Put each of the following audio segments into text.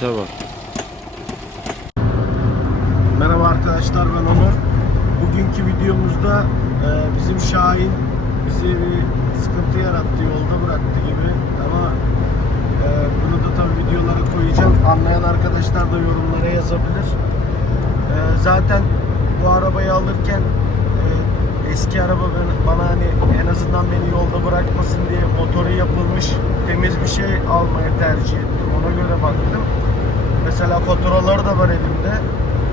Sese bak. Merhaba arkadaşlar, ben Onur. Bugünkü videomuzda bizim Şahin bize bir sıkıntı yarattı, yolda bıraktı gibi. Ama bunu da tabii videolara koyacağım. Anlayan arkadaşlar da yorumlara yazabilir. Zaten bu arabayı alırken eski araba bana hani en azından beni yolda bırakmasın diye motoru yapılmış temiz bir şey almaya tercih ettim. Ona göre baktım. Mesela faturaları da var elimde.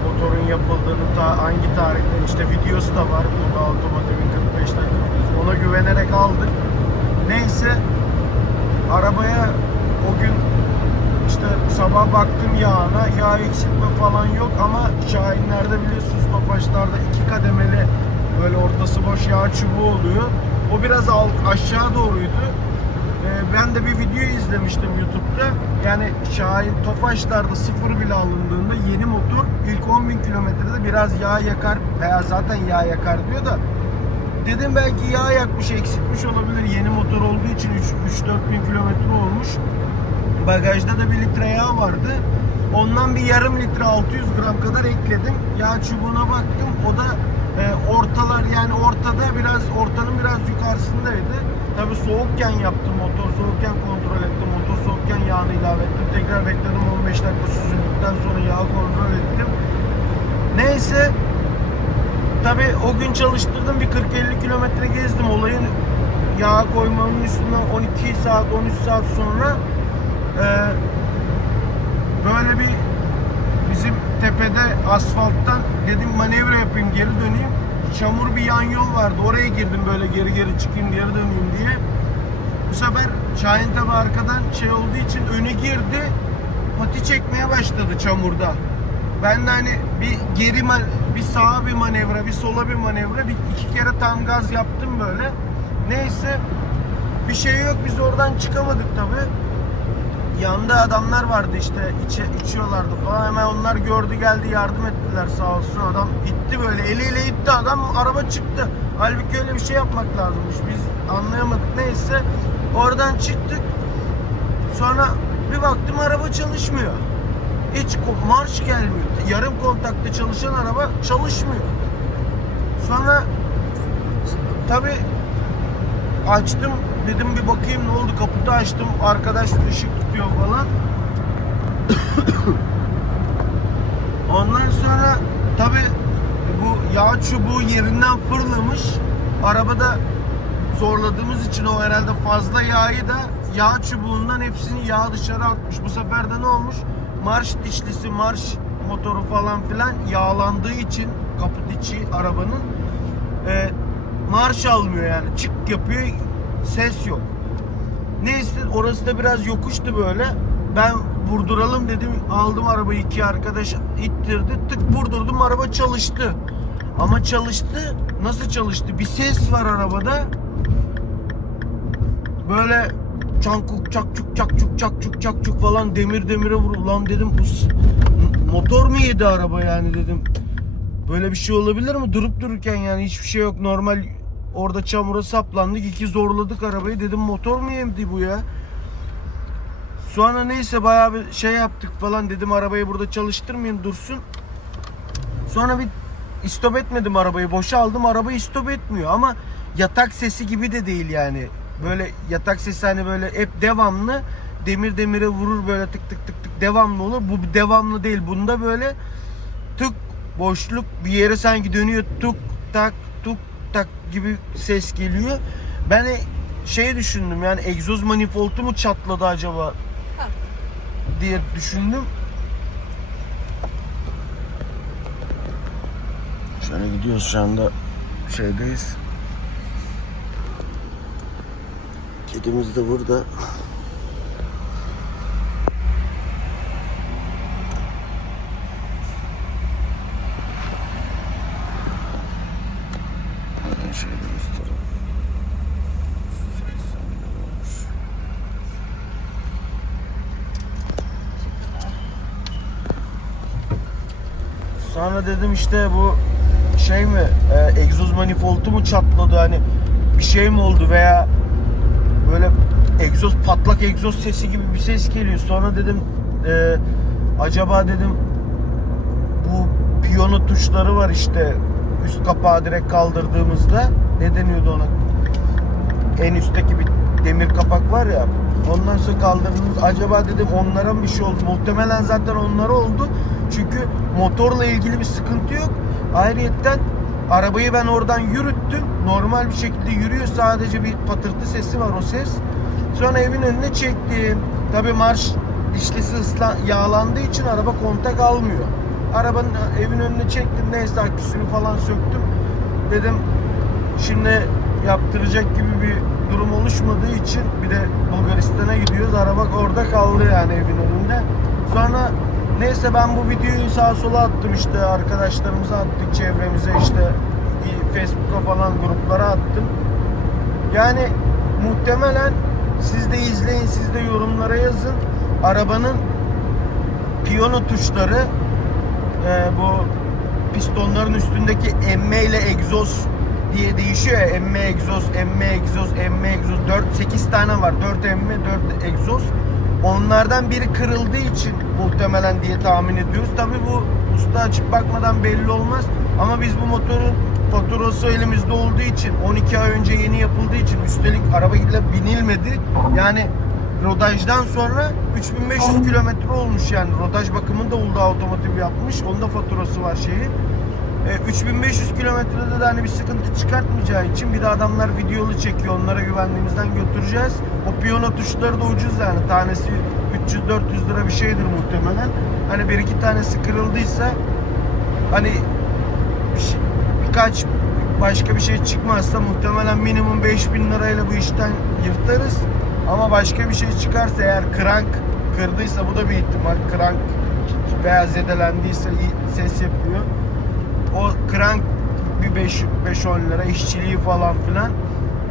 Motorun yapıldığını hangi tarihte işte videosu da var. Burada otomotivin 45 dakika. Ona güvenerek aldık. Neyse arabaya o gün işte sabah baktım yağına. Yağ eksiltme falan yok ama Şahinler'de biliyorsunuz Tofaşlar'da 2 kademeli böyle ortası boş yağ çubuğu oluyor. O biraz aşağı doğruydu. Ben de bir video izlemiştim YouTube'da. Yani Şahin Tofaşlar'da sıfır bile alındığında yeni motor ilk 10.000 kilometrede biraz yağ yakar veya zaten yağ yakar diyor da dedim belki yağ yakmış, eksiltmiş olabilir. Yeni motor olduğu için 3-4 bin kilometre olmuş. Bagajda da 1 litre yağ vardı. Ondan bir yarım litre 600 gram kadar ekledim. Yağ çubuğuna baktım. O da ortalar, yani ortada biraz, ortanın biraz yukarısındaydı. Tabi soğukken yaptım, motor soğukken kontrol ettim. Motor soğukken yağını ilave ettim. Tekrar bekledim 15 dakika süzüldükten sonra yağı kontrol ettim. Neyse tabi o gün çalıştırdım, bir 40-50 kilometre gezdim. Olayın yağ koymamın üstünden 12 saat 13 saat sonra böyle bir bizim tepede asfalttan dedim manevra yapayım, geri döneyim. Çamur bir yan yol vardı. Oraya girdim böyle geri çıkayım, geri döneyim diye. Bu sefer Şahin tabi arkadan şey olduğu için önü girdi. Pati çekmeye başladı çamurda. Ben de hani bir sağa bir manevra, bir sola bir manevra, 2 kere tam gaz yaptım böyle. Neyse bir şey yok, biz oradan çıkamadık tabi. Yanında adamlar vardı işte, içiyorlardı falan. Hemen onlar gördü, geldi, yardım ettiler sağ olsun. Adam itti böyle, eliyle itti adam, araba çıktı. Halbuki öyle bir şey yapmak lazımmış, biz anlayamadık. Neyse oradan çıktık. Sonra bir baktım araba çalışmıyor. Hiç marş gelmiyor. Yarım kontakta çalışan araba çalışmıyor. Sonra tabi açtım, dedim bir bakayım ne oldu, kaputu açtım, arkadaş ışık tutuyor falan. Ondan sonra tabi bu yağ çubuğu yerinden fırlamış. Arabada zorladığımız için o herhalde fazla yağı da yağ çubuğundan hepsini yağ dışarı atmış. Bu sefer de ne olmuş? Marş dişlisi, marş motoru falan filan yağlandığı için kaput içi arabanın marş almıyor, yani çık yapıyor, ses yok. Neyse orası da biraz yokuştu böyle. Ben vurduralım dedim, aldım arabayı, 2 arkadaş ittirdi, tık vurdurdum, araba çalıştı. Ama çalıştı, nasıl çalıştı? Bir ses var arabada. Böyle çankuk çakçuk çakçuk çakçuk çakçuk falan, demire vurur. Lan dedim bu motor mu yedi araba yani dedim. Böyle bir şey olabilir mi? Durup dururken yani hiçbir şey yok. Normal orada çamura saplandık. 2 zorladık arabayı. Dedim motor mu yemdi bu ya? Sonra neyse bayağı bir şey yaptık falan. Dedim arabayı burada çalıştırmayayım, dursun. Sonra bir istop etmedim arabayı. Boşa aldım. Arabayı istop etmiyor ama yatak sesi gibi de değil yani. Böyle yatak sesi hani böyle hep devamlı. Demire vurur böyle, tık tık tık tık devamlı olur. Bu devamlı değil. Bunda böyle tık, boşluk, bir yere sanki dönüyor, tuk tak gibi ses geliyor. Ben şey düşündüm, yani egzoz manifoldu mu çatladı acaba diye düşündüm. Şöyle gidiyoruz, şu anda şeydeyiz. Kedimiz de burada. Sonra dedim işte bu şey mi, egzoz manifoldu mu çatladı, hani bir şey mi oldu veya böyle egzoz, patlak egzoz sesi gibi bir ses geliyor. Sonra dedim Acaba dedim bu piyano tuşları var işte üst kapağı direkt kaldırdığımızda, ne deniyordu ona? En üstteki bir demir kapak var ya, ondan sonra kaldırdığımız, acaba dedim onlara mı bir şey oldu? Muhtemelen zaten onlara oldu. Çünkü motorla ilgili bir sıkıntı yok. Ayrıyetten arabayı ben oradan yürüttüm. Normal bir şekilde yürüyor. Sadece bir patırtı sesi var, o ses. Sonra evin önüne çektim. Tabii marş dişlisi yağlandığı için araba kontak almıyor. Arabanın evin önüne çektim. Neyse aküsünü falan söktüm. Dedim şimdi yaptıracak gibi bir durum oluşmadığı için, bir de Bulgaristan'a gidiyoruz. Araba orada kaldı yani evin önünde. Sonra neyse ben bu videoyu sağa sola attım, işte arkadaşlarımıza attık, çevremize, işte Facebook'a falan gruplara attım. Yani muhtemelen siz de izleyin, siz de yorumlara yazın. Arabanın piyano tuşları bu pistonların üstündeki emme ile egzoz diye değişiyor ya. Emme egzoz, emme egzoz, emme egzoz. 8 tane var. 4 emme, 4 egzoz. Onlardan biri kırıldığı için muhtemelen diye tahmin ediyoruz. Tabii bu usta açıp bakmadan belli olmaz. Ama biz bu motorun faturası elimizde olduğu için, 12 ay önce yeni yapıldığı için, üstelik arabayla binilmedi. Yani rodajdan sonra 3500 kilometre olmuş yani. Rodaj bakımını da Uludağ Otomotiv yapmış. Onda faturası var şeyi. 3500 kilometrede de hani bir sıkıntı çıkartmayacağı için, bir de adamlar videolu çekiyor, onlara güvendiğimizden götüreceğiz. O piyano tuşları da ucuz yani, tanesi 300-400 lira bir şeydir muhtemelen. Hani bir iki tanesi kırıldıysa, hani birkaç başka bir şey çıkmazsa muhtemelen minimum 5000 lirayla bu işten yırtarız. Ama başka bir şey çıkarsa, eğer krank kırdıysa, bu da bir ihtimal, krank veya zedelendiyse ses yapıyor. O krank bir 5-10 lira, işçiliği falan filan,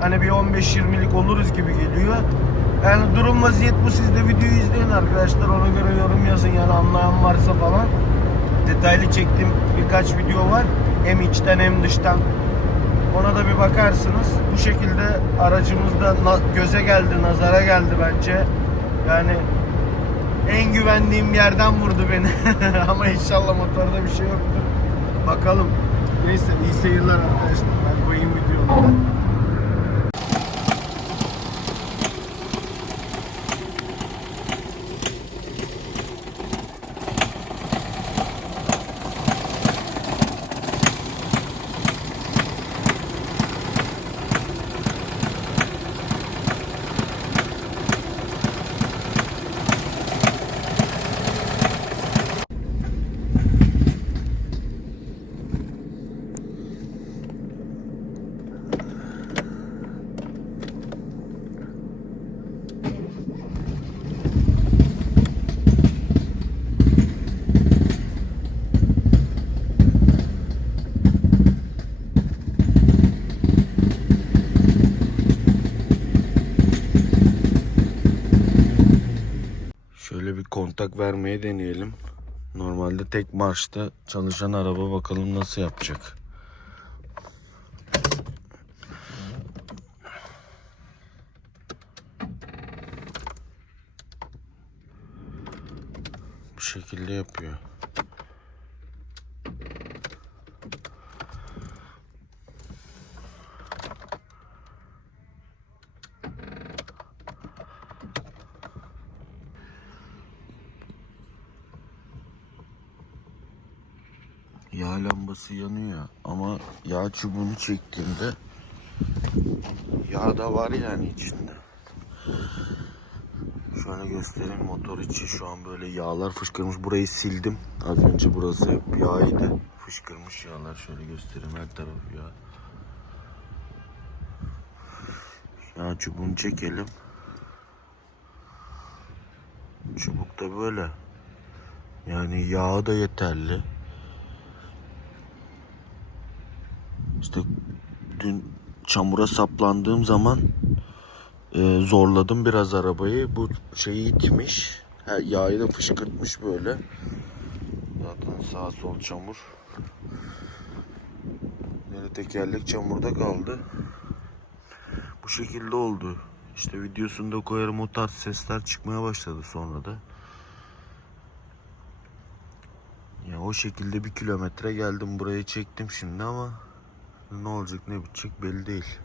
hani bir 15-20'lik oluruz gibi geliyor. Yani durum vaziyet bu. Siz de videoyu izleyin arkadaşlar, ona göre yorum yazın yani, anlayan varsa falan. Detaylı çektiğim birkaç video var, hem içten hem dıştan, ona da bir bakarsınız. Bu şekilde aracımız da göze geldi, nazara geldi bence. Yani en güvendiğim yerden vurdu beni. Ama inşallah motorda bir şey yoktur. Bakalım. Neyse, iyi seyirler arkadaşlar. Ben koyayım videoları. Şöyle bir kontak vermeye deneyelim. Normalde tek marşta çalışan araba, bakalım nasıl yapacak. Bu şekilde yapıyor. Yağ lambası yanıyor ama yağ çubuğunu çektiğimde yağ da var yani içinde. Şöyle göstereyim, motor içi şu an böyle yağlar fışkırmış. Burayı sildim. Az önce burası hep yağydı. Fışkırmış yağlar. Şöyle göstereyim, her taraf yağ. Yağ çubuğunu çekelim. Çubuk da böyle. Yani yağı da yeterli. İşte dün çamura saplandığım zaman zorladım biraz arabayı. Bu şeyi itmiş. Yağı da fışkırtmış böyle. Zaten sağ sol çamur. Yine tekerlek çamurda kaldı. Bu şekilde oldu. İşte videosunu da koyarım, o tarz sesler çıkmaya başladı sonra da. O şekilde 1 kilometre geldim, buraya çektim şimdi ama ne olacak ne bitecek belli değil.